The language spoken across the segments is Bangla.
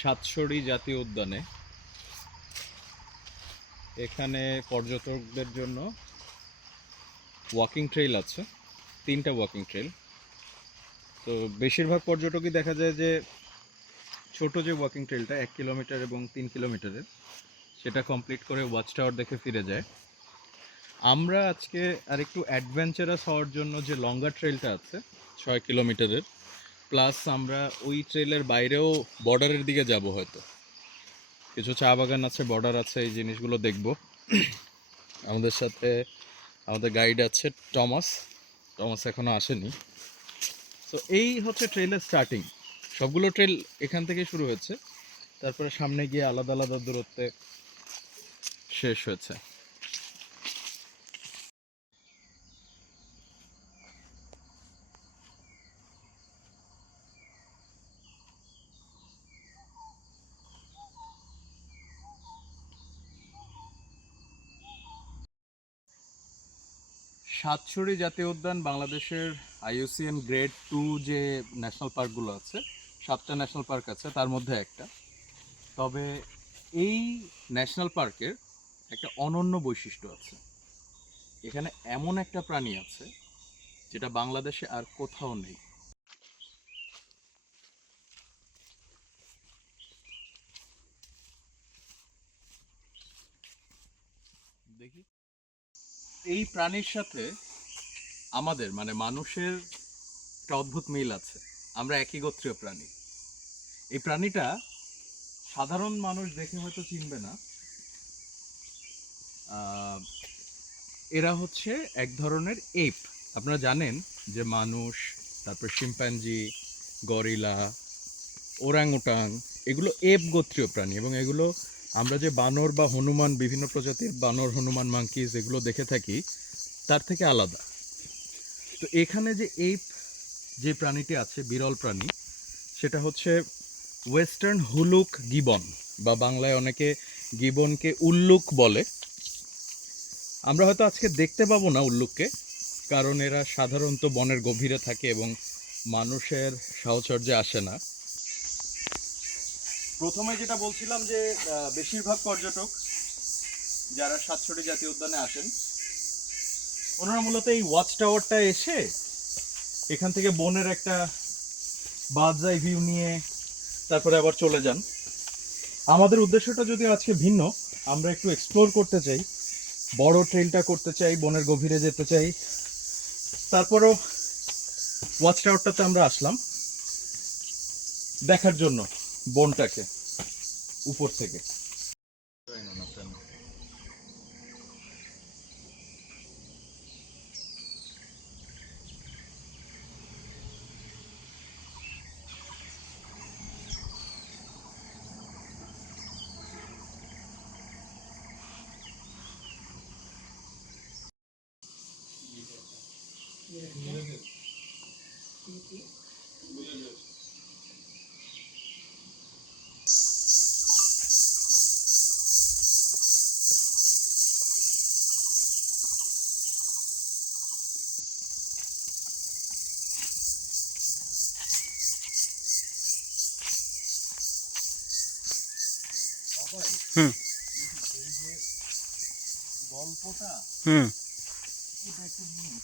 সাতসরি জাতীয় উদ্যানে। এখানে পর্যটকদের জন্য ওয়াকিং ট্রেইল আছে, 3টা ওয়াকিং ট্রেইল। তো বেশিরভাগ পর্যটকই দেখা যায় যে ছোট যে ওয়াকিং ট্রেইলটা 1 কিলোমিটার এবং 3 কিলোমিটারের, সেটা কমপ্লিট করে ওয়াচ টাওয়ার দেখে ফিরে যায়। আমরা আজকে আর একটু অ্যাডভেঞ্চারাস হওয়ার জন্য যে লঙ্গার ট্রেইলটা আছে 6 কিলোমিটারের, প্লাস আমরা ওই ট্রেইলের বাইরেও বর্ডারের দিকে যাব, হয়তো কিছু চা বাগান আছে, বর্ডার আছে, এই জিনিসগুলো দেখব। আমাদের সাথে আমাদের গাইড আছে টমাস। টমাস এখনও আসেনি। তো এই হচ্ছে ট্রেইলের স্টার্টিং। সবগুলো ট্রেল এখান থেকে শুরু হয়েছে, তারপরে সামনে গিয়ে আলাদা আলাদা দূরত্বে শেষ হয়েছে। সাতসরি জাতীয় উদ্যান বাংলাদেশের IUCN গ্রেড 2 যে ন্যাশনাল পার্কগুলো আছে, 7টা ন্যাশনাল পার্ক আছে, তার মধ্যে একটা। তবে এই ন্যাশনাল পার্কের একটা অনন্য বৈশিষ্ট্য আছে। এখানে এমন একটা প্রাণী আছে যেটা বাংলাদেশে আর কোথাও নেই। দেখি, এই প্রাণীর সাথে আমাদের মানে মানুষের একটা অদ্ভুত মিল আছে। আমরা একই গোত্রীয় প্রাণী। এই প্রাণীটা সাধারণ মানুষ দেখে হয়তো চিনবে না। এরা হচ্ছে এক ধরনের এপ। আপনারা জানেন যে মানুষ, তারপর শিম্পাঞ্জি, গরিলা, ওরাংউটাং, এগুলো এপ গোত্রীয় প্রাণী, এবং এগুলো আমরা যে বানর বা হনুমান, বিভিন্ন প্রজাতির বানর, হনুমান, মাঙ্কিজ এগুলো দেখে থাকি, তার থেকে আলাদা। তো এখানে যে এপ যে প্রাণীটি আছে, বিরল প্রাণী, সেটা হচ্ছে ওয়েস্টার্ন হুলুক গিবন, বা বাংলায় অনেকে গিবনকে উল্লুক বলে। আমরা হয়তো আজকে দেখতে পাবো না উল্লুককে, কারণ এরা সাধারণত বনের গভীরে থাকে এবং মানুষের সাহচর্যে আসে না। প্রথমে যেটা বলছিলাম যে বেশিরভাগ পর্যটক যারা সাতসরি জাতীয় উদ্যানে আসেন, ওনারা মূলত এই ওয়াচ টাওয়ারটা এসে এখান থেকে বনের একটা বার্ডস আই ভিউ নিয়ে তারপরে আবার চলে যান। আমাদের উদ্দেশ্যটা যদিও আজকে ভিন্ন। আমরা একটু এক্সপ্লোর করতে চাই, বড় ট্রেলটা করতে চাই, বনের গভীরে যেতে চাই। তারপরও ওয়াচ টাওয়ারটাতে আমরা আসলাম দেখার জন্য বনটাকে উপর থেকে। হুম এই যে গল্পটা, হুম এটা একটু নিয়ে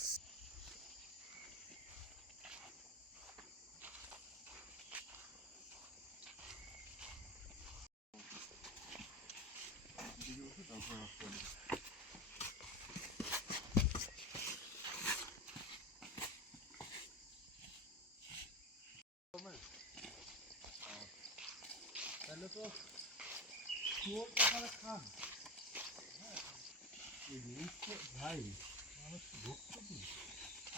তাহলে তো চোর পাখারা খান। এই জিনিস তো ভাই, মানুষ ভুগতো কি,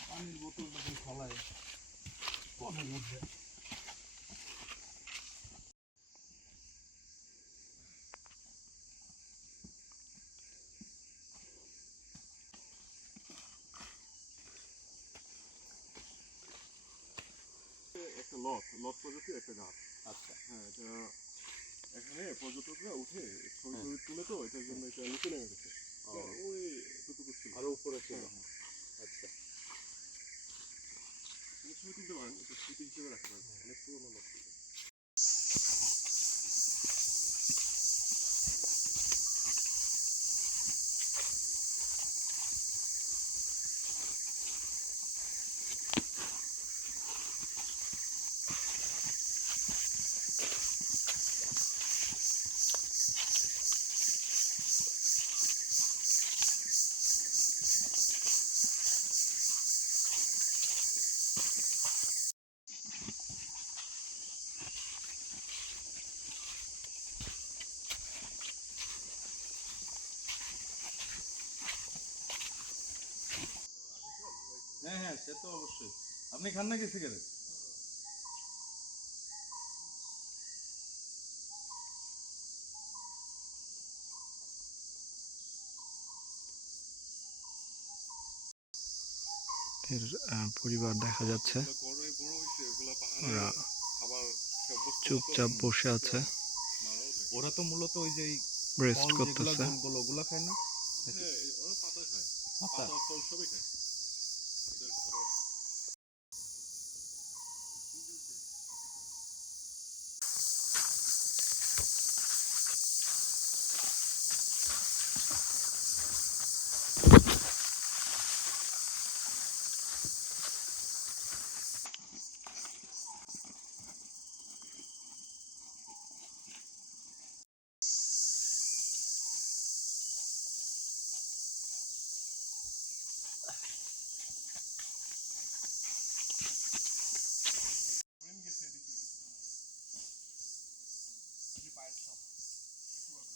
পানির বোতল যখন ফলায় বনের মধ্যে। একটা লট প্রজাতির একটা গাছ। আচ্ছা, হ্যাঁ, এটা এখানে পর্যটকরা উঠে ছবি টবি তুলে, তো এটার জন্য এটা নিচে নেমে গেছে। ওই এতটুকু ছিল, আরো উপরে ছিল। হ্যাঁ হ্যাঁ। আচ্ছা, তুমি ছবি তুলতে পারেন, এটা স্মৃতি হিসেবে রাখতে পারেন, অনেক পুরোনো লট। সে তো অবশ্যই। আপনি খান নাকি সিগারেট? এর পরিবার দেখা যাচ্ছে এগুলো করে বড় হয়েছে, এগুলো পাহাড়ে ওরা খাবার অভ্যস্ত তো, চুপচাপ বসে আছে, মারাও যায়। ওরা তো মূলত ওই যে এই রেস্ট ফল যেগুলা করতেছে। গোল গোল ওগুলা খায় না? হ্যাঁ, ওরা পাতা খায়, পাতা? পাতা ফল সবই খায়। ওদের খাবার হরিণ গেছে এদিক দিয়ে কিছুক্ষণ আগে। এই যে পায়ের ছাপ, দেখতে পাবেন।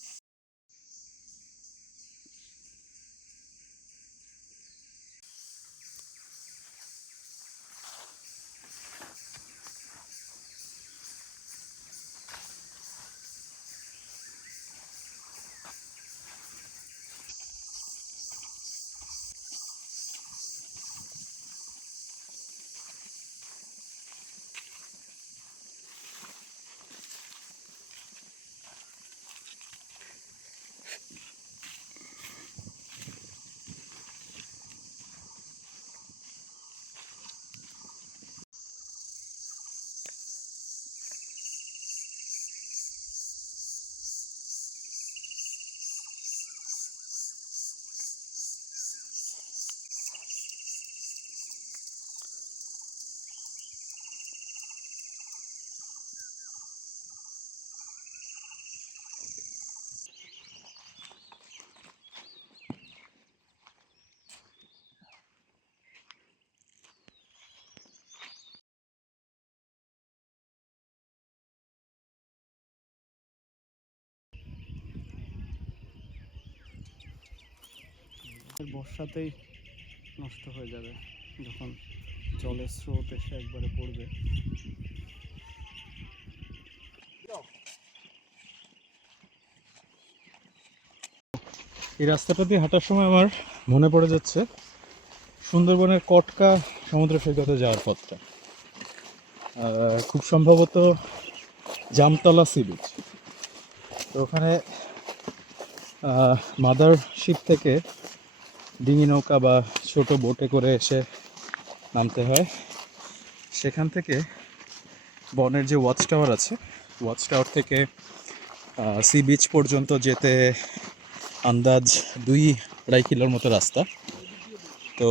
বর্ষাতেই নষ্ট হয়ে যাবে যখন জলের স্রোত এসে একবারে পড়বে। এই রাস্তাটা দিয়ে হাঁটার সময় আমার মনে পড়ে যাচ্ছে সুন্দরবনের কটকা সমুদ্র সৈকতে যাওয়ার পথটা। খুব সম্ভবত জামতলা সি বিচ। তো ওখানে মাদার শিপ থেকে ডিঙি নৌকা বা ছোট বোটে করে এসে নামতে হয়। সেখান থেকে বনের যে ওয়াচ টাওয়ার আছে, ওয়াচ টাওয়ার থেকে সি বিচ পর্যন্ত যেতে আন্দাজ 2-2.5 কিলোর মতো রাস্তা। তো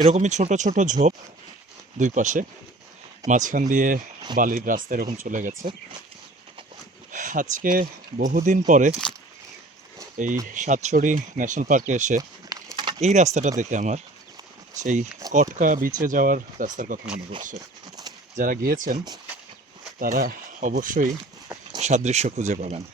এরকমই ছোট ছোট ঝোপ দুই পাশে, মাঝখান দিয়ে বালির রাস্তা এরকম চলে গেছে। আজকে বহুদিন পরে এই সাতছড়ি ন্যাশনাল পার্কে এসে এই রাস্তাটা দেখে আমার সেই কটকা বিচে যাওয়ার রাস্তার কথা মনে পড়ছে। যারা গিয়েছেন তারা অবশ্যই সাদৃশ্য খুঁজে পাবেন।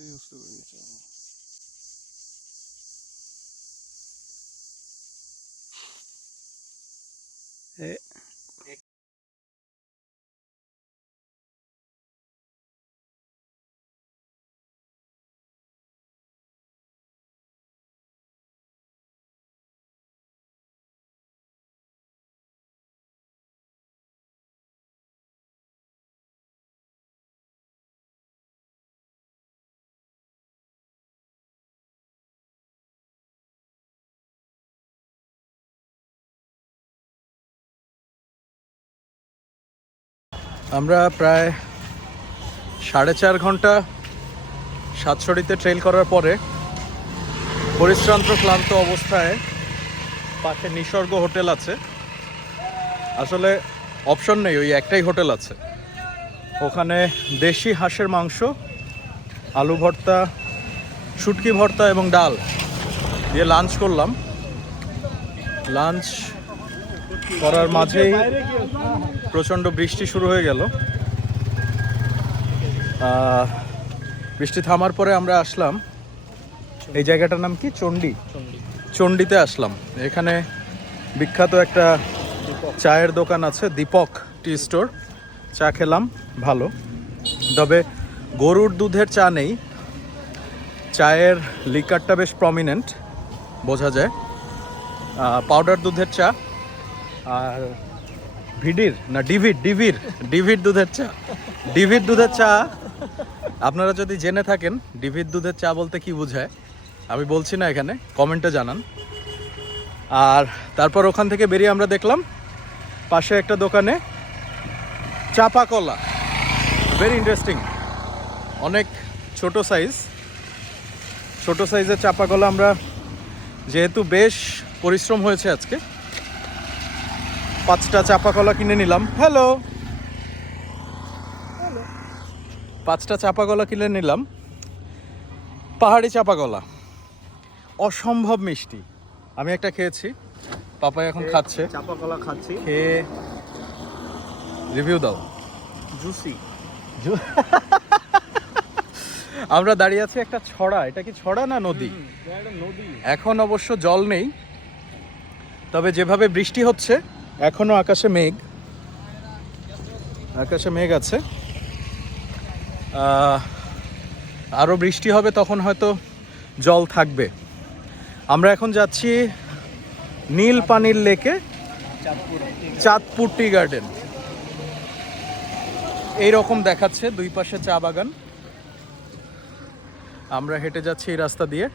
এই অবস্থা করে নিচে আমার। এ আমরা প্রায় 4.5 ঘন্টা সাতছড়িতে ট্রেল করার পরে পরিশ্রান্ত ক্লান্ত অবস্থায় পাশে নিসর্গ হোটেল আছে, আসলে অপশন নেই, ওই একটাই হোটেল আছে, ওখানে দেশি হাঁসের মাংস, আলু ভর্তা, শুটকি ভর্তা এবং ডাল দিয়ে লাঞ্চ করলাম। লাঞ্চ করার মাঝেই প্রচণ্ড বৃষ্টি শুরু হয়ে গেল। বৃষ্টি থামার পরে আমরা আসলাম, এই জায়গাটার নাম কি, চণ্ডী, চণ্ডীতে আসলাম। এখানে বিখ্যাত একটা চায়ের দোকান আছে, দীপক টি স্টোর। চা খেলাম, ভালো, তবে গরুর দুধের চা নেই, চায়ের লিকারটা বেশ প্রমিনেন্ট বোঝা যায়, পাউডার দুধের চা আর ডিভির দুধের চা। ডিভির দুধের চা আপনারা যদি জেনে থাকেন ডিভির দুধের চা বলতে কি বোঝায়, আমি বলছি না এখানে, কমেন্টে জানান। আর তারপর ওখান থেকে বেরিয়ে আমরা দেখলাম পাশে একটা দোকানে চাপা কলা, ভেরি ইন্টারেস্টিং, অনেক ছোট সাইজের চাপা কলা। আমরা যেহেতু বেশ পরিশ্রম হয়েছে আজকে, 5টা চাপা কলা কিনে নিলাম। হ্যালো, 5টা চাপা কলা কিনে নিলাম, পাহাড়ি চাপা কলা, অসম্ভব মিষ্টি। আমি একটা খেয়েছি, পাপাই এখন খাচ্ছে, চাপা কলা খাচ্ছি, খেয়ে রিভিউ দাও। জুসি। আমরা দাঁড়িয়ে আছি একটা ছড়া, এটা কি ছড়া না নদী? নদী। এখন অবশ্য জল নেই, তবে যেভাবে বৃষ্টি হচ্ছে এখনো আকাশে মেঘ আছে। আরও বৃষ্টি হবে, তখন হয়তো জল থাকবে। আমরা এখন যাচ্ছি নীল পানির লেকে, চাঁদপুর টি গার্ডেন। এইরকম দেখাচ্ছে, দুই পাশে চা বাগান। আমরা হেঁটে যাচ্ছি এই রাস্তা দিয়ে।